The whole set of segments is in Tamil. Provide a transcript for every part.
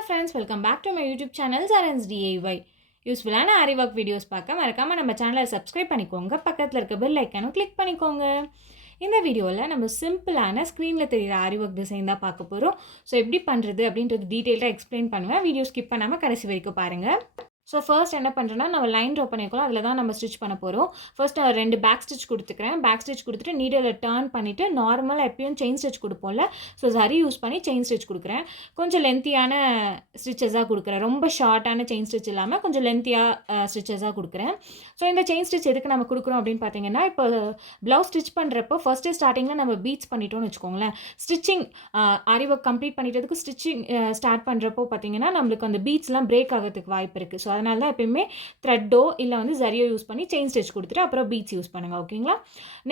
Hello friends, welcome back to my YouTube channel Saran's DIY. யூஸ்ஃபுல்லான Aariwork வீடியோஸ் பார்க்க மறக்காம நம்ம சேனலை சப்ஸ்கிரைப் பண்ணிக்கோங்க. பக்கத்தில் இருக்க பெல் ஐக்கானும் கிளிக் பண்ணிக்கோங்க. இந்த வீடியோவில் நம்ம சிம்பிளான ஸ்க்ரீனில் தெரிகிற Aariwork டிசைன் தான் பார்க்க போகிறோம். ஸோ எப்படி பண்ணுறது அப்படின்றது டீட்டெயிலாக எக்ஸ்பிளைன் பண்ணுவேன். வீடியோ ஸ்கிப் பண்ணாமல் கடைசி வரைக்கும் பாருங்கள். ஸோ ஃபர்ஸ்ட் என்ன பண்ணுறேன்னா, நம்ம லைன் ட்ரா பண்ணியிருக்கோம், அதில் தான் நம்ம ஸ்டிச் பண்ண போகிறோம். ஃபர்ஸ்ட் நான் 2 பேக் ஸ்டிச் கொடுத்துக்கிறேன். பேக் ஸ்டிச் கொடுத்துட்டு நீடில் டர்ன் பண்ணிவிட்டு நார்மலாக எப்பயும் செயின் ஸ்டிச் கொடுப்போம்ல, ஸோ சரி யூஸ் பண்ணி செயின் ஸ்டிச் கொடுக்குறேன். கொஞ்சம் லென்த்தியான ஸ்டிச்சஸாக கொடுக்குறேன். ரொம்ப ஷார்ட்டான செயின் ஸ்டிச் இல்லாமல் கொஞ்சம் லென்த்தியாக ஸ்டிச்சஸாக கொடுக்குறேன். ஸோ இந்த செயின் ஸ்டிச் எதுக்கு நம்ம கொடுக்குறோம் அப்படின்னு பார்த்தீங்கன்னா, இப்போ ப்ளவுஸ் ஸ்டிச் பண்ணுறப்போ ஃபஸ்ட்டு ஸ்டார்டிங்கில் நம்ம பீட்ஸ் பண்ணிட்டோம்னு வச்சுக்கோங்களேன். ஸ்டிச்சிங் Aariwork கம்ப்ளீட் பண்ணிட்டதுக்கு ஸ்டிச்சிங் ஸ்டார்ட் பண்ணுறப்போ பார்த்தீங்கன்னா நம்மளுக்கு அந்த பீட்ஸ்லாம் பிரேக் ஆகிறதுக்கு வாய்ப்பு இருக்குது. ஸோ அதனால தான் எப்பயுமே த்ரெட்டோ இல்லை வந்து ஜரியோ யூஸ் பண்ணி செயின் ஸ்டிச் கொடுத்துட்டு அப்புறம் பீட்ஸ் யூஸ் பண்ணுங்கள். ஓகேங்களா?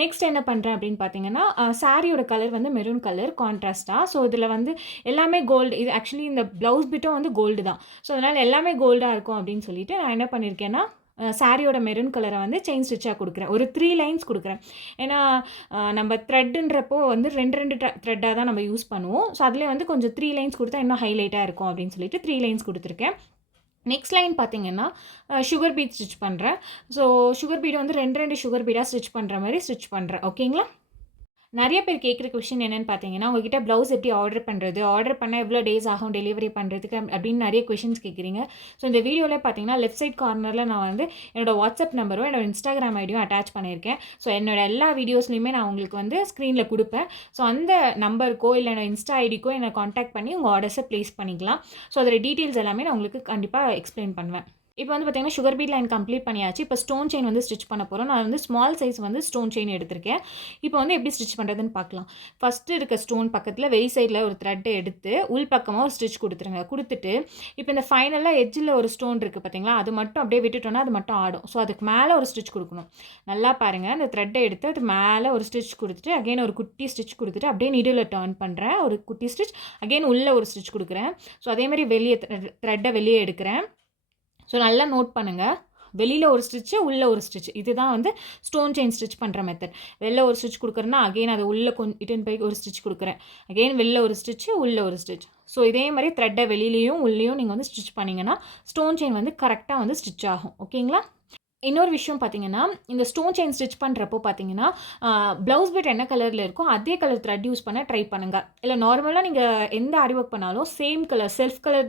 நெக்ஸ்ட் என்ன பண்ணுறேன் அப்படின்னு பார்த்தீங்கன்னா, சாரியோட கலர் வந்து மெரூன் கலர் கான்ட்ராஸ்ட்டாக. ஸோ இதில் வந்து எல்லாமே கோல்டு. இது ஆக்சுவலி இந்த ப்ளவுஸ் பிட்டும் வந்து கோல்டு தான். ஸோ அதனால் எல்லாமே கோல்டாக இருக்கும் அப்படின்னு சொல்லிட்டு நான் என்ன பண்ணியிருக்கேன்னா, சாரியோட மெரூன் கலரை வந்து செயின் ஸ்டிச்சாக கொடுக்குறேன். ஒரு 3 லைன்ஸ் கொடுக்குறேன். ஏன்னா நம்ம த்ரெட்டுன்றப்போ வந்து 2 த்ரெட்டாக தான் நம்ம யூஸ் பண்ணுவோம். ஸோ அதிலே வந்து கொஞ்சம் 3 லைன்ஸ் கொடுத்தா இன்னும் ஹைலைட்டாக இருக்கும் அப்படின்னு சொல்லிட்டு 3 லைன்ஸ் கொடுத்துருக்கேன். நெக்ஸ்ட் லைன் பார்த்தீங்கன்னா சுகர் பீட் ஸ்டிச் பண்ணுறேன். ஸோ சுகர் பீட் வந்து 2 சுகர் பீடாக ஸ்டிச் பண்ணுற மாதிரி ஸ்டிச் பண்ணுறேன். ஓகேங்களா? நிறைய பேர் கேட்குற கொஷின் என்னென்னு பார்த்தீங்கன்னா, உங்ககிட்ட ப்ளவுஸ் எப்படி ஆர்டர் பண்ணுறது, ஆர்டர் பண்ணால் எவ்வளோ டேஸ் ஆகும் டெலிவரி பண்ணுறதுக்கு அப்படின்னு நிறைய கொஷின்ஸ் கேட்குறீங்க. ஸோ இந்த வீடியோவில் பார்த்தீங்கன்னா லெஃப்ட் சைட் கார்னரில் நான் வந்து என்னோட வாட்ஸ்அப் நம்பரும் என்னோட இன்ஸ்டாகிராம் ஐடியும் அட்டாச் பண்ணியிருக்கேன். ஸோ என்னோட எல்லா வீடியோஸ்லையுமே நான் உங்களுக்கு வந்து ஸ்க்ரீனில் கொடுப்பேன். ஸோ அந்த நம்பருக்கோ இல்லை என்னோட இன்ஸ்டா ஐடிக்கோ என்னை காண்டாக்ட் பண்ணி உங்கள் ஆர்டர்ஸை ப்ளேஸ் பண்ணிக்கலாம். ஸோ அதோட டீட்டெயில்ஸ் எல்லாமே நான் உங்களுக்கு கண்டிப்பாக எக்ஸ்பிளைன் பண்ணுவேன். இப்போ வந்து பார்த்தீங்கன்னா சுகர் பீட் லைன் கம்ப்ளீட் பண்ணியாச்சு. இப்போ ஸ்டோன் செயின் வந்து ஸ்டிச் பண்ண போகிறோம். நான் வந்து ஸ்மால் சைஸ் வந்து ஸ்டோன் செயின் எடுத்திருக்கேன். இப்போ வந்து எப்படி ஸ்டிச் பண்ணுறதுன்னு பார்க்கலாம். ஃபஸ்ட்டு இருக்க ஸ்டோன் பக்கத்தில் வெளி சைடில் ஒரு த்ரெட்டை எடுத்து உள் பக்கமாக ஒரு ஸ்டிச் கொடுத்துருங்க. கொடுத்துட்டு இப்போ இந்த ஃபைனலாக எட்ஜில் ஒரு ஸ்டோன் இருக்குது பார்த்தீங்களா, அது மட்டும் அப்படியே விட்டுட்டோன்னா அது மட்டும் ஆடும். ஸோ அதுக்கு மேலே ஒரு ஸ்டிச் கொடுக்கணும். நல்லா பாருங்கள், அந்த த்ரெட்டை எடுத்து அது மேலே ஒரு ஸ்டிச் கொடுத்துட்டு அகைன் ஒரு குட்டி ஸ்டிச் கொடுத்துட்டு அப்படியே நீடில் டர்ன் பண்ணுறேன். ஒரு குட்டி ஸ்டிச் அகைன் உள்ளே ஒரு ஸ்டிச் கொடுக்குறேன். ஸோ அதேமாதிரி வெளியே த்ரெட்டை வெளியே எடுக்கிறேன். ஸோ நல்லா நோட் பண்ணுங்கள். வெளியில் ஒரு ஸ்டிச்சு உள்ளே ஒரு ஸ்டிச், இதுதான் வந்து ஸ்டோன் செயின் ஸ்டிச் பண்ணுற மெத்தட். வெளில ஒரு ஸ்டிச் கொடுக்குறேன்னா அகெயின் அதை உள்ளே இட்டுன்னு போய் ஒரு ஸ்டிச் கொடுக்குறேன். அகெயின் வெளில ஒரு ஸ்டிச்சு உள்ளே ஒரு ஸ்டிச். ஸோ இதே மாதிரி த்ரெட்டை வெளியிலையும் உள்ளேயும் நீங்கள் வந்து ஸ்டிச் பண்ணிங்கன்னா ஸ்டோன் செயின் வந்து கரெக்டாக வந்து ஸ்டிச் ஆகும். ஓகேங்களா? இன்னொரு விஷயம் பார்த்தீங்கன்னா, இந்த ஸ்டோன் செயின் ஸ்டிச் பண்ணுறப்போ பார்த்தீங்கன்னா ப்ளவுஸ் பிட் என்ன கலரில் இருக்கோ அதே கலர் த்ரெட் யூஸ் பண்ண ட்ரை பண்ணுங்கள். இல்லை நார்மலாக நீங்கள் எந்த Aariwork பண்ணாலும் same colour self colour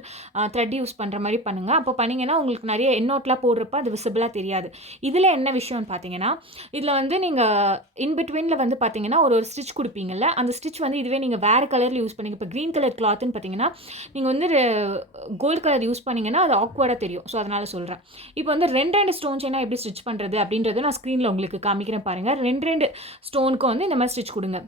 thread use பண்ணுற மாதிரி பண்ணுங்கள். அப்போ பண்ணிங்கன்னா உங்களுக்கு நிறைய எண்ணோட்லாம் போடுறப்ப அது விசிபிளாக தெரியாது. இதில் என்ன விஷயம்னு பார்த்தீங்கன்னா, இதில் வந்து நீங்கள் இன்பிட்வீனில் வந்து பார்த்தீங்கன்னா ஒரு ஸ்டிச் கொடுப்பீங்கள்ல, அந்த ஸ்டிச் வந்து இதுவே நீங்கள் வேறு கலரில் யூஸ் பண்ணிங்க. இப்போ க்ரீன் கலர் கிளாத்துன்னு பார்த்தீங்கன்னா நீங்கள் வந்து கோல்டு கலர் யூஸ் பண்ணிங்கன்னா அது ஆக்வர்டாக தெரியும். ஸோ அதனால் சொல்கிறேன். இப்போ வந்து 2 ஸ்டோன் செயினாக எப்படி ஸ்டிச் பண்ணுறது அப்படின்றத நான் ஸ்க்ரீனில் உங்களுக்கு காமிக்கிறேன் பாருங்கள். 2 ஸ்டோனுக்கும் வந்து இந்த மாதிரி ஸ்டிச் கொடுங்க.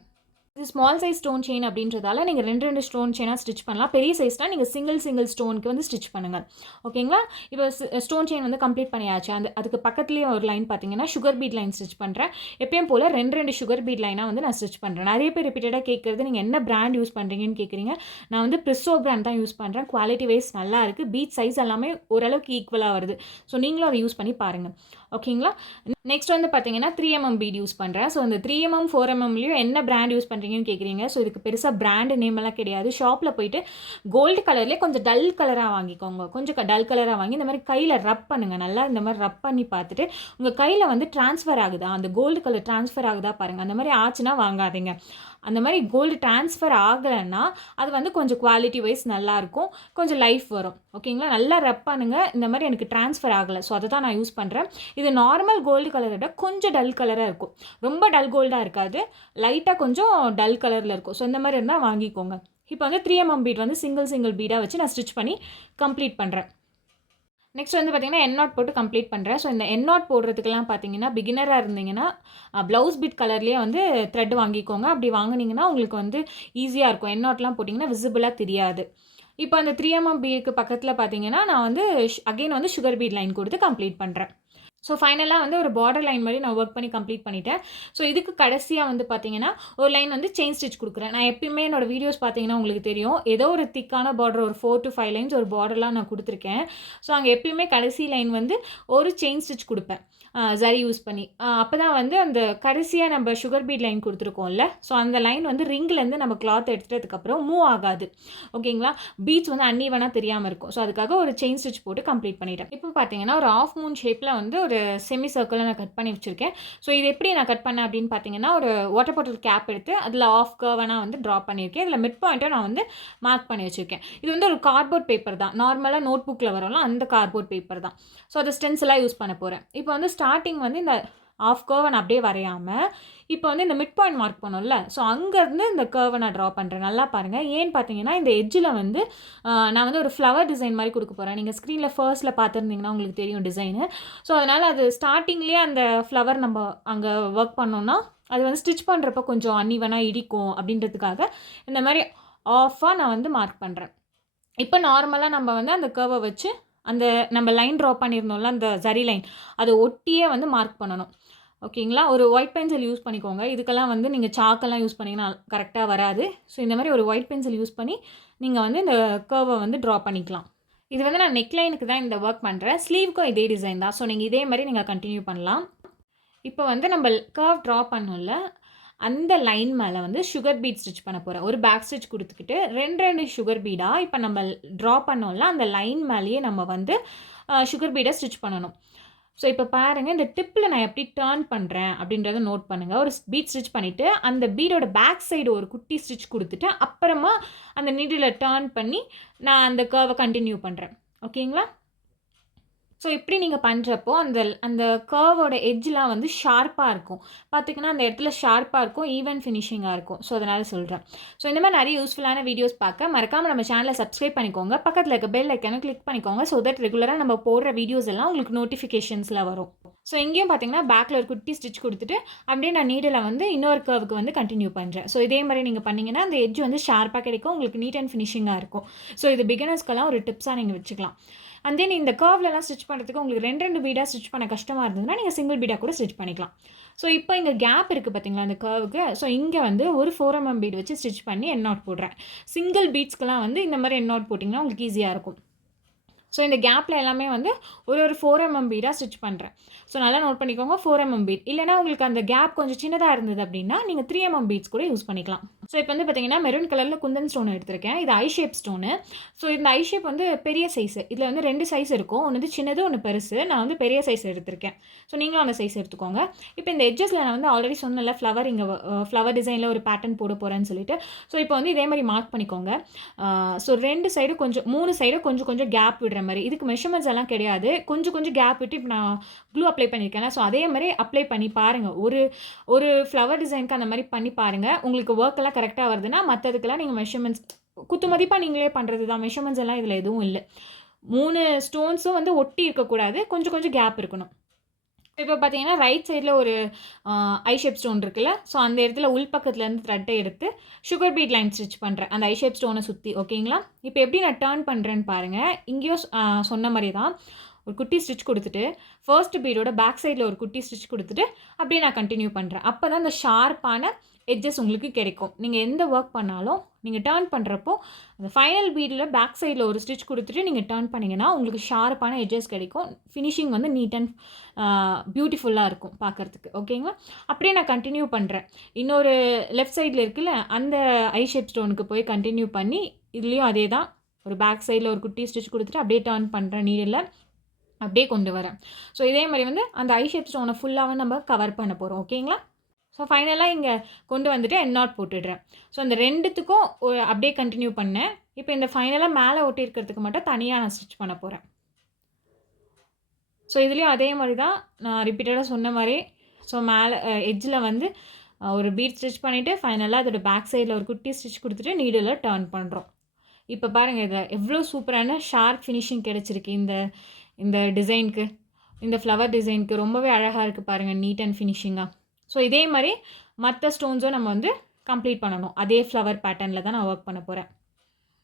இது ஸ்மால் சைஸ் ஸ்டோன் செயின் அப்படின்றதால நீங்கள் 2 ஸ்டோன் செயினாக ஸ்டிச் பண்ணலாம். பெரிய சைஸ்னால் நீங்கள் சிங்கிள் ஸ்டோனுக்கு வந்து ஸ்டிச் பண்ணுங்கள். ஓகேங்களா? இப்போ ஸ்டோன் செயின் வந்து கம்ப்ளீட் பண்ணியாச்சு. அதுக்கு பக்கத்துலேயே ஒரு லைன் பார்த்தீங்கன்னா சுகர் பீட் லைன் ஸ்டிச் பண்ணுறேன். எப்பயும் போல் 2 சுகர் பீட் லைனாக வந்து நான் ஸ்டிச் பண்ணுறேன். நிறைய பேர் ரிப்பீட்டடாக கேட்குறது, நீங்கள் என்ன பிராண்ட் யூஸ் பண்ணுறீங்கன்னு கேட்குறீங்க. நான் வந்து ப்ரிஸோ பிராண்ட் தான் யூஸ் பண்ணுறேன். குவாலிட்டி வைஸ் நல்லா இருக்குது. பீட் சைஸ் எல்லாமே ஓரளவுக்கு ஈக்குவலாக வருது. ஸோ நீங்களும் அதை யூஸ் பண்ணி பாருங்கள். ஓகேங்களா? நெக்ஸ்ட் வந்து பார்த்தீங்கன்னா 3mm பீட் யூஸ் பண்ணுறேன். ஸோ இந்த 3mm 4mmலையும் என்ன பிராண்ட் யூஸ் பண்ணுறீங்கன்னு கேட்குறீங்க. ஸோ இதுக்கு பெருசாக பிராண்டு நேம் எல்லாம் கிடையாது. ஷாப்பில் போயிட்டு கோல்டு கலர்லேயே கொஞ்சம் டல் கலராக வாங்கிக்கோங்க. கொஞ்சம் டல் கலராக வாங்கி இந்த மாதிரி கையில் ரப் பண்ணுங்கள். நல்லா இந்த மாதிரி ரப் பண்ணி பார்த்துட்டு உங்கள் கையில் வந்து ட்ரான்ஸ்ஃபர் ஆகுதா, அந்த கோல்டு கலர் ட்ரான்ஸ்ஃபர் ஆகுதா பாருங்கள். அந்த மாதிரி ஆச்சுன்னா வாங்காதீங்க. அந்த மாதிரி கோல்டு ட்ரான்ஸ்ஃபர் ஆகலைன்னா அது வந்து கொஞ்சம் குவாலிட்டி வைஸ் நல்லாயிருக்கும், கொஞ்சம் லைஃப் வரும். ஓகேங்களா? நல்லா ரப் பண்ணுங்கள். இந்த மாதிரி எனக்கு ட்ரான்ஸ்ஃபர் ஆகலை, ஸோ அதை தான் நான் யூஸ் பண்ணுறேன். இது நார்மல் கோல்டு கலரை விட கொஞ்சம் டல் கலராக இருக்கும். ரொம்ப டல் கோல்டாக இருக்காது, லைட்டாக கொஞ்சம் டல் கலரில் இருக்கும். ஸோ இந்த மாதிரி இருந்தால் வாங்கிக்கோங்க. இப்போ வந்து 3mm பீட் வந்து சிங்கிள் பீடாக வச்சு நான் ஸ்டிச் பண்ணி கம்ப்ளீட் பண்ணுறேன். நெக்ஸ்ட் வந்து பார்த்தீங்கன்னா எண்ணாட் போட்டு கம்ப்ளீட் பண்ணுறேன். ஸோ இந்த எண்ணாட் போடுறதுக்கெல்லாம் பார்த்தீங்கன்னா பிகினராக இருந்தீங்கன்னா ப்ளவுஸ் பீட் கலர்லேயே வந்து த்ரெட் வாங்கிக்கோங்க. அப்படி வாங்கினீங்கன்னா உங்களுக்கு வந்து ஈஸியாக இருக்கும். எண்ணாட்லாம் போட்டிங்கன்னா விசிபிளாக தெரியாது. இப்போ அந்த 3mm பீடுக்கு பக்கத்தில் பார்த்தீங்கன்னா நான் வந்து அகெயின் வந்து சுகர் பீட் லைன் கொடுத்து கம்ப்ளீட் பண்ணுறேன். ஸோ ஃபைனலாக வந்து ஒரு பார்டர் லைன் மாதிரி நான் ஒர்க் பண்ணி கம்ப்ளீட் பண்ணிட்டேன். ஸோ இதுக்கு கடைசியாக வந்து பார்த்தீங்கன்னா, ஒரு லைன் வந்து செயின் ஸ்டிச் குடுக்குறேன். நான் எப்பயுமே என்னோட வீடியோஸ் பார்த்தீங்கன்னா உங்களுக்கு தெரியும். ஏதோ ஒரு திக்கான பார்டர் ஒரு 4 to 5 லைன்ஸ் ஒரு பார்டர்லாம் நான் குடுத்துருக்கேன். ஸோ அங்கே எப்பயுமே கடைசி லைன் வந்து ஒரு செயின் ஸ்டிச் குடுப்பேன். ஜரி யூஸ் பண்ணி. அப்போ தான் வந்து அந்த கடைசியாக நம்ம சுகர் பீட் லைன் குடுத்துருக்கோம்ல, ஸோ அந்த லைன் வந்து ரிங்லேருந்து நம்ம கிளாத் எடுத்துட்டதுக்கப்புறம் மூவ் ஆகாது. ஓகேங்களா? பீட்ஸ் வந்து அன்ஈவனாக தெரியாமல் இருக்கும். ஸோ அதுக்காக ஒரு செயின் ஸ்டிச் போட்டு கம்ப்ளீட் பண்ணிட்டேன். இப்போ பார்த்தீங்கன்னா ஒரு ஆஃப் மூன் ஷேப்பில் வந்து ஒரு செமி சர்க்கிளில் நான் கட் பண்ணி வச்சுருக்கேன். ஸோ இது எப்படி நான் கட் பண்ணேன் அப்படின்னு பார்த்தீங்கன்னா, ஒரு வாட்டர் பாட்டில் கேப் எடுத்து அதில் ஆஃப் கர்வாக வந்து ட்ரா பண்ணியிருக்கேன். இதில் மிட் பாயிண்ட்டை நான் வந்து மார்க் பண்ணி வச்சுருக்கேன். இது வந்து ஒரு கார்ட்போர்ட் பேப்பர் தான். நார்மலாக நோட் புக்கில் வரும்ல அந்த கார்ட்போர்ட் பேப்பர் தான். ஸோ அதை ஸ்டென்சிலாக யூஸ் பண்ண போகிறேன். இப்போ வந்து ஸ்டார்டிங் வந்து இந்த ஆஃப் கர்வை நான் அப்படியே வரையாமல் இப்போ வந்து இந்த மிட் பாயிண்ட் மார்க் பண்ணோம்ல, ஸோ அங்கேருந்து இந்த கர்வை நான் ட்ரா பண்ணுறேன். நல்லா பாருங்கள். ஏன்னு பார்த்தீங்கன்னா இந்த எட்ஜில் வந்து நான் வந்து ஒரு ஃப்ளவர் டிசைன் மாதிரி கொடுக்க போகிறேன். நீங்கள் ஸ்க்ரீனில் ஃபர்ஸ்ட்டில் பார்த்துருந்தீங்கன்னா உங்களுக்கு தெரியும் டிசைனு. ஸோ அதனால் அது ஸ்டார்டிங்லேயே அந்த ஃப்ளவர் நம்ம அங்கே ஒர்க் பண்ணோன்னா அது வந்து ஸ்டிச் பண்ணுறப்ப கொஞ்சம் அன்ஈவனாக இடிக்கும் அப்படின்றதுக்காக இந்த மாதிரி ஆஃபாக நான் வந்து மார்க் பண்ணுறேன். இப்போ நார்மலாக நம்ம வந்து அந்த கர்வை வச்சு அந்த நம்ம லைன் ட்ரா பண்ணியிருந்தோம்ல அந்த ஜரி லைன் அதை ஒட்டியே வந்து மார்க் பண்ணணும். ஓகேங்களா? ஒரு ஒயிட் பென்சில் யூஸ் பண்ணிக்கோங்க. இதுக்கெல்லாம் வந்து நீங்கள் சாக்கெல்லாம் யூஸ் பண்ணிங்கன்னா கரெக்டாக வராது. ஸோ இந்த மாதிரி ஒரு ஒயிட் பென்சில் யூஸ் பண்ணி நீங்கள் வந்து இந்த கர்வை வந்து ட்ரா பண்ணிக்கலாம். இது வந்து நான் நெக்லைனுக்கு தான் இந்த ஒர்க் பண்ணுறேன். ஸ்லீவ்க்கும் இதே டிசைன் தான். ஸோ நீங்கள் இதே மாதிரி நீங்கள் கண்டினியூ பண்ணலாம். இப்போ வந்து நம்ம கர்வ் ட்ரா பண்ணோம்ல, அந்த லைன் மேலே வந்து சுகர் பீட் ஸ்டிச் பண்ண போகிறேன். ஒரு பேக் ஸ்டிச் கொடுத்துக்கிட்டு 2 சுகர் பீடாக இப்போ நம்ம ட்ரா பண்ணோம்ல அந்த லைன் மேலேயே நம்ம வந்து சுகர் பீடை ஸ்டிச் பண்ணணும். ஸோ இப்போ பாருங்கள் இந்த டிப்பில் நான் எப்படி டர்ன் பண்ணுறேன் அப்படின்றத நோட் பண்ணுங்கள். ஒரு பீட் ஸ்டிச் பண்ணிவிட்டு அந்த பீடோட பேக் சைடு ஒரு குட்டி ஸ்டிச் கொடுத்துட்டு அப்புறமா அந்த நீடில் டர்ன் பண்ணி நான் அந்த கர்வை கண்டினியூ பண்ணுறேன். ஓகேங்களா? ஸோ இப்படி நீங்கள் பண்ணுறப்போ அந்த அந்த கர்வோட எட்ஜ்லாம் வந்து ஷார்ப்பாக இருக்கும். பார்த்திங்கன்னா அந்த இடத்துல ஷார்ப்பாக இருக்கும், ஈவன் ஃபினிஷிங்காக இருக்கும். ஸோ அதனால் சொல்கிறேன். ஸோ இந்த மாதிரி நிறைய யூஸ்ஃபுல்லான வீடியோஸ் பார்க்க மறக்காமல் நம்ம சேனலை சப்ஸ்கிரைப் பண்ணிக்கோங்க. பக்கத்தில் இருக்க பெல் ஐக்கானை கிளிக் பண்ணிக்கோங்க. ஸோ தட் ரெகுலராக நம்ம போடுற வீடியோஸ் எல்லாம் உங்களுக்கு நோட்டிஃபிகேஷன்ஸில் வரும். ஸோ இங்கேயும் பார்த்தீங்கன்னா பேக்கில் ஒரு குட்டி ஸ்டிச் கொடுத்துட்டு அப்படியே நான் நீடில் வந்து இன்னொரு கர்வுக்கு வந்து கண்டினியூ பண்ணுறேன். ஸோ இதே மாதிரி நீங்கள் பண்ணிங்கன்னா அந்த எட்ஜ் வந்து ஷார்ப்பாக கிடைக்கும், உங்களுக்கு நீட் அண்ட் ஃபினிஷிங்காக இருக்கும். ஸோ இது பிகினர்ஸ்க்கெல்லாம் ஒரு டிப்ஸாக நீங்கள் வச்சுக்கலாம். அண்ட் தென் இந்த கர்வ்லலாம் ஸ்டிச் பண்ணுறதுக்கு உங்களுக்கு 2 பீடாக ஸ்டிச் பண்ண கஷ்டமாக இருந்ததுன்னா நீங்கள் சிங்கிள் பீடாக கூட ஸ்டிச் பண்ணிக்கலாம். ஸோ இப்போ இங்கே கேப் இருக்குது பார்த்தீங்களா அந்த கர்வுக்கு. ஸோ இங்கே வந்து ஒரு 4mm பீட் வச்சு ஸ்டிச் பண்ணி எண்ட் நாட் போடுறேன். சிங்கிள் பீட்ஸ்க்கெலாம் வந்து இந்த மாதிரி எண்ட் நாட் போட்டிங்கன்னா உங்களுக்கு ஈஸியாக இருக்கும். ஸோ இந்த கேப்பில் எல்லாமே வந்து ஒரு 4mm பீடாக ஸ்டிச் பண்ணுறேன். ஸோ நல்லா நோட் பண்ணிக்கோங்க 4mm பீட். இல்லைனா உங்களுக்கு அந்த கேப் கொஞ்சம் சின்னதாக இருந்தது அப்படின்னா நீங்கள் 3mm பீட்ஸ் கூட யூஸ் பண்ணிக்கலாம். ஸோ இப்போ வந்து பார்த்தீங்கன்னா மெரூன் கலரில் குந்தன் ஸ்டோன் எடுத்திருக்கேன். இது ஐ ஷேப் ஸ்டோனு. ஸோ இந்த ஐ ஷேப் வந்து பெரிய சைஸு. இதில் வந்து 2 சைஸ் இருக்கும். ஒன்று வந்து சின்னது, ஒன்று பெருசு. நான் வந்து பெரிய சைஸ் எடுத்திருக்கேன். ஸோ நீங்களும் அந்த சைஸ் எடுத்துக்கோங்க. இப்போ இந்த எட்ஜஸில் நான் வந்து ஆல்ரெடி சொன்னல ஃப்ளவர் இங்கே ஃப்ளவர் டிசைனில் ஒரு பேட்டர்ன் போட போகிறேன்னு சொல்லிட்டு. ஸோ இப்போ வந்து இதே மாதிரி மார்க் பண்ணிக்கோங்க. ஸோ 2 சைடு கொஞ்சம் 3 சைடு கொஞ்சம் கேப் விடுற மாதிரி. இதுக்கு மெஷர்மெண்ட்ஸ் எல்லாம் கிடையாது. கொஞ்சம் கேப் விட்டு இப்போ நான் க்ளூ அப்ளை பண்ணியிருக்கேன். ஸோ அதே மாதிரி அப்ளை பண்ணி பாருங்கள். ஒரு ஃப்ளவர் டிசைனுக்கு அந்த மாதிரி பண்ணி பாருங்கள். உங்களுக்கு ஒர்க் எல்லாம் கரெக்டாக வருதுன்னா மற்றதுக்கெல்லாம் நீங்கள் மெஷர்மெண்ட்ஸ் குத்து மதிப்பாக நீங்களே பண்ணுறது தான். மெஷர்மெண்ட்ஸ் எல்லாம் இதில் எதுவும் இல்லை. 3 ஸ்டோன்ஸும் வந்து ஒட்டி இருக்கக்கூடாது, கொஞ்சம் கேப் இருக்கணும். இப்போ பார்த்தீங்கன்னா ரைட் சைடில் ஒரு ஐ ஷேப் ஸ்டோன் இருக்குல்ல, ஸோ அந்த இடத்துல உள்பக்கத்துலேருந்து த்ரெட்டை எடுத்து சுகர் பீட் லைன் ஸ்டிச் பண்ணுறேன் அந்த ஐ ஷேப் ஸ்டோனை சுற்றி. ஓகேங்களா? இப்போ எப்படி நான் டர்ன் பண்ணுறேன்னு பாருங்கள். இங்கேயும் சொன்ன மாதிரி தான் ஒரு குட்டி ஸ்டிச் கொடுத்துட்டு ஃபர்ஸ்ட் பீடோட பேக் சைடில் ஒரு குட்டி ஸ்டிச் கொடுத்துட்டு அப்படியே நான் கண்டினியூ பண்ணுறேன். அப்போ தான் அந்த ஷார்ப்பான எட்ஜஸ் உங்களுக்கு கிடைக்கும். நீங்கள் எந்த ஒர்க் பண்ணாலும் நீங்கள் டர்ன் பண்ணுறப்போ அந்த ஃபைனல் பீடில் பேக் சைடில் ஒரு ஸ்டிச் கொடுத்துட்டு நீங்கள் டர்ன் பண்ணிங்கன்னா உங்களுக்கு ஷார்ப்பான எட்ஜஸ் கிடைக்கும். ஃபினிஷிங் வந்து நீட் அண்ட் பியூட்டிஃபுல்லாக இருக்கும் பார்க்குறதுக்கு. ஓகேங்களா? அப்படியே நான் கண்டினியூ பண்ணுறேன். இன்னொரு லெஃப்ட் சைடில் இருக்குல்ல அந்த ஐ ஷேப் ஸ்டோனுக்கு போய் கண்டினியூ பண்ணி இதுலேயும் அதே தான் ஒரு பேக் சைடில் ஒரு குட்டி ஸ்டிச் கொடுத்துட்டு அப்படியே டர்ன் பண்ணுறேன். நீடில் அப்படியே கொண்டு வரேன். ஸோ இதே மாதிரி வந்து அந்த ஐ ஷேப் ஸ்டோனை ஃபுல்லாகவே நம்ம கவர் பண்ண போகிறோம். ஓகேங்களா? ஸோ ஃபைனலாக இங்கே கொண்டு வந்துட்டு எண்ட் நாட் போட்டுடுறேன். ஸோ அந்த ரெண்டுத்துக்கும் அப்படியே கண்டினியூ பண்ணேன். இப்போ இந்த ஃபைனலாக மேலே ஒட்டியிருக்கிறதுக்கு மட்டும் தனியாக நான் ஸ்டிச் பண்ண போகிறேன். ஸோ இதுலேயும் அதே மாதிரி தான் நான் ரிப்பீட்டடாக சொன்ன மாதிரி. ஸோ மேலே எட்ஜில் வந்து ஒரு பீட் ஸ்டிச் பண்ணிவிட்டு ஃபைனலாக அதோட பேக் சைடில் ஒரு குட்டி ஸ்டிச் கொடுத்துட்டு நீடில் டர்ன் பண்ணுறோம். இப்போ பாருங்கள் இதில் எவ்வளோ சூப்பரான ஷார்ப் ஃபினிஷிங் கிடச்சிருக்கு இந்த டிசைனுக்கு. இந்த ஃப்ளவர் டிசைனுக்கு ரொம்பவே அழகாக இருக்குது பாருங்கள், நீட் அண்ட் ஃபினிஷிங்காக. ஸோ இதே மாதிரி மற்ற ஸ்டோன்ஸும் நம்ம வந்து கம்ப்ளீட் பண்ணணும். அதே ஃப்ளவர் பேட்டர்னில் தான் நான் ஒர்க் பண்ண போகிறேன்.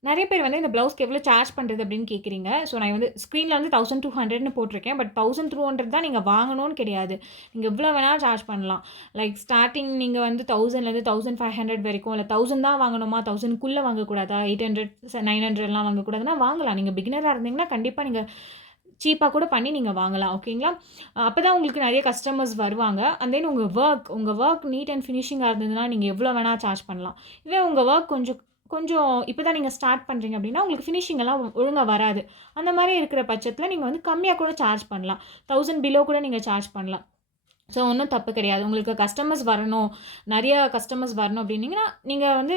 நிறைய பேர் வந்து இந்த ப்ளவுஸ்க்கு எவ்வளோ சார்ஜ் பண்ணுறது அப்படின்னு கேட்குறீங்க. ஸோ நான் வந்து ஸ்க்ரீனில் வந்து 1200ன்னு போட்டிருக்கேன். பட் 1200 தான் நீங்கள் வாங்கணும்னு கிடையாது. நீங்கள் எவ்வளோ வேணாலும் சார்ஜ் பண்ணலாம். லைக் ஸ்டார்ட்டிங் நீங்கள் வந்து 1000லேருந்து 1500 வரைக்கும், இல்லை 1000 தான் வாங்கணுமா, 1000க்குள்ளே வாங்கக்கூடாதா, 800 900லாம் வாங்கக்கூடாதுன்னா வாங்கலாம். நீங்கள் பிகினராக இருந்தீங்கன்னா கண்டிப்பாக நீங்கள் சீப்பாக கூட பண்ணி நீங்கள் வாங்கலாம். ஓகேங்களா? அப்போ தான் உங்களுக்கு நிறைய கஸ்டமர்ஸ் வருவாங்க. அண்ட் தென் உங்கள் ஒர்க் நீட் அண்ட் ஃபினிஷிங்காக இருந்ததுன்னா நீங்கள் எவ்வளோ வேணால் சார்ஜ் பண்ணலாம். இதே உங்கள் ஒர்க் கொஞ்சம் கொஞ்சம் இப்போ தான் நீங்கள் ஸ்டார்ட் பண்ணுறீங்க அப்படின்னா உங்களுக்கு ஃபினிஷிங் எல்லாம் ஒழுங்காக வராது. அந்த மாதிரி இருக்கிற பட்சத்தில் நீங்கள் வந்து கம்மியாக கூட சார்ஜ் பண்ணலாம். 1000 பிலோ கூட நீங்கள் சார்ஜ் பண்ணலாம். ஸோ ஒன்றும் தப்பு கிடையாது. உங்களுக்கு கஸ்டமர்ஸ் வரணும், நிறையா கஸ்டமர்ஸ் வரணும் அப்படின்னீங்கன்னா, நீங்கள் வந்து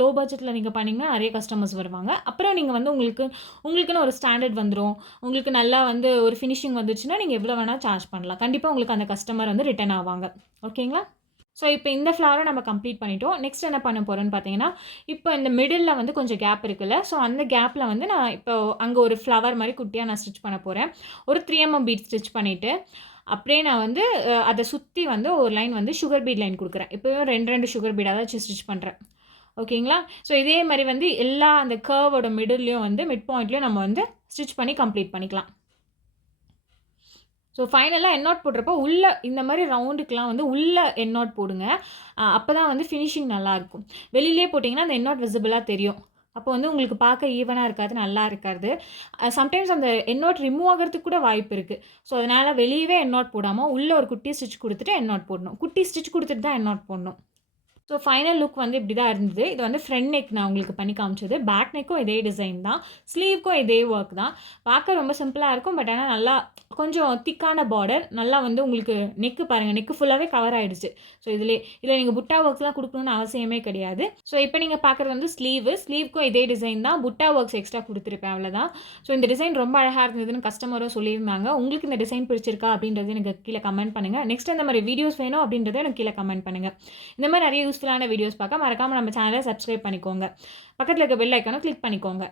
லோ பட்ஜெட்டில் நீங்கள் பண்ணிங்கன்னா நிறைய கஸ்டமர்ஸ் வருவாங்க. அப்புறம் நீங்கள் வந்து உங்களுக்குன்னு ஒரு ஸ்டாண்டர்ட் வந்துடும். உங்களுக்கு நல்லா வந்து ஒரு ஃபினிஷிங் வந்துச்சுன்னா நீங்கள் எவ்வளோ வேணால் சார்ஜ் பண்ணலாம். கண்டிப்பாக உங்களுக்கு அந்த கஸ்டமர் வந்து ரிட்டர்ன் ஆவாங்க. ஓகேங்களா? ஸோ இப்போ இந்த ஃப்ளாரை நம்ம கம்ப்ளீட் பண்ணிட்டோம். நெக்ஸ்ட் என்ன பண்ண போகிறோன்னு பார்த்தீங்கன்னா, இப்போ இந்த மிடில்ல வந்து கொஞ்சம் கேப் இருக்குல்ல, ஸோ அந்த கேப்பில் வந்து நான் இப்போ அங்கே ஒரு ஃப்ளவர் மாதிரி குட்டியாக நான் ஸ்டிச் பண்ண போகிறேன். ஒரு 3mm பீட் ஸ்டிச் பண்ணிவிட்டு, அப்படியே நான் வந்து அதை சுற்றி வந்து ஒரு லைன் வந்து சுகர் பீட் லைன் கொடுக்குறேன். இப்போயும் 2 சுகர் பீடாக தான் வச்சு ஸ்டிச் பண்ணுறேன். ஓகேங்களா? ஸோ இதே மாதிரி வந்து எல்லா அந்த கர்வோட மிடில்லையும் வந்து மிட் பாயிண்ட்லேயும் நம்ம வந்து ஸ்டிச் பண்ணி கம்ப்ளீட் பண்ணிக்கலாம். ஸோ ஃபைனலாக எண்ணாட் போடுறப்போ உள்ளே இந்த மாதிரி ரவுண்டுக்கெலாம் வந்து உள்ளே எண்ணாட் போடுங்க. அப்போ தான் வந்து ஃபினிஷிங் நல்லாயிருக்கும். வெளியிலே போட்டிங்கன்னா அந்த எண்ணாட் விசிபிளாக தெரியும். அப்போ வந்து உங்களுக்கு பார்க்க ஈவனாக இருக்காது, நல்லா இருக்காது. சம்டைம்ஸ் அந்த எண்ணாட் ரிமூவ் ஆகிறதுக்கு கூட வாய்ப்பு இருக்குது. ஸோ அதனால் வெளியவே எண்ணாட் போடாமல் உள்ளே ஒரு குட்டி ஸ்டிச் கொடுத்துட்டு எண்ணாட் போடணும். குட்டி ஸ்டிச் கொடுத்துட்டு தான் எண்ணாட் போடணும். ஸோ ஃபைனல் லுக் வந்து இப்படி தான் இருந்தது. இது வந்து ஃப்ரண்ட் நெக் நான் உங்களுக்கு பண்ணி காமிச்சது. பேக் நெக்கும் இதே டிசைன் தான், ஸ்லீவ்க்கும் இதே ஒர்க் தான். பார்க்க ரொம்ப சிம்பிளாக இருக்கும். பட் ஆனால் நல்லா கொஞ்சம் திக்கான பார்டர், நல்லா வந்து உங்களுக்கு நெக்கு பாருங்கள், நெக்கு ஃபுல்லாகவே கவர் ஆகிடுச்சு. ஸோ இதில் நீங்கள் புட்டா ஒர்க்ஸ்லாம் கொடுக்கணும்னு அவசியமே கிடையாது. ஸோ இப்போ நீங்கள் பார்க்குறது வந்து ஸ்லீவ்க்கும் இதே டிசைன் தான், புட்டா ஒர்க்ஸ் எக்ஸ்ட்ரா கொடுத்துருப்பேன், அவ்வளோதான். ஸோ இந்த டிசைன் ரொம்ப அழகாக இருந்ததுன்னு கஸ்டமரும் சொல்லியிருந்தாங்க. உங்களுக்கு இந்த டிசைன் பிடிச்சிருக்கா அப்படின்றது எனக்கு கீழே கமெண்ட் பண்ணுங்கள். நெக்ஸ்ட் இந்த மாதிரி வீடியோஸ் வேணும் அப்படின்றத எனக்கு கீழே கமெண்ட் பண்ணுங்கள். இந்த மாதிரி நிறைய யூஸ்ஃபுல்லான வீடியோஸ் பார்க்க மறக்காமல் நம்ம சேனலை சப்ஸ்கிரைப் பண்ணிக்கோங்க. பக்கத்தில் இருக்க பெல் ஐக்கானை கிளிக் பண்ணிக்கோங்க.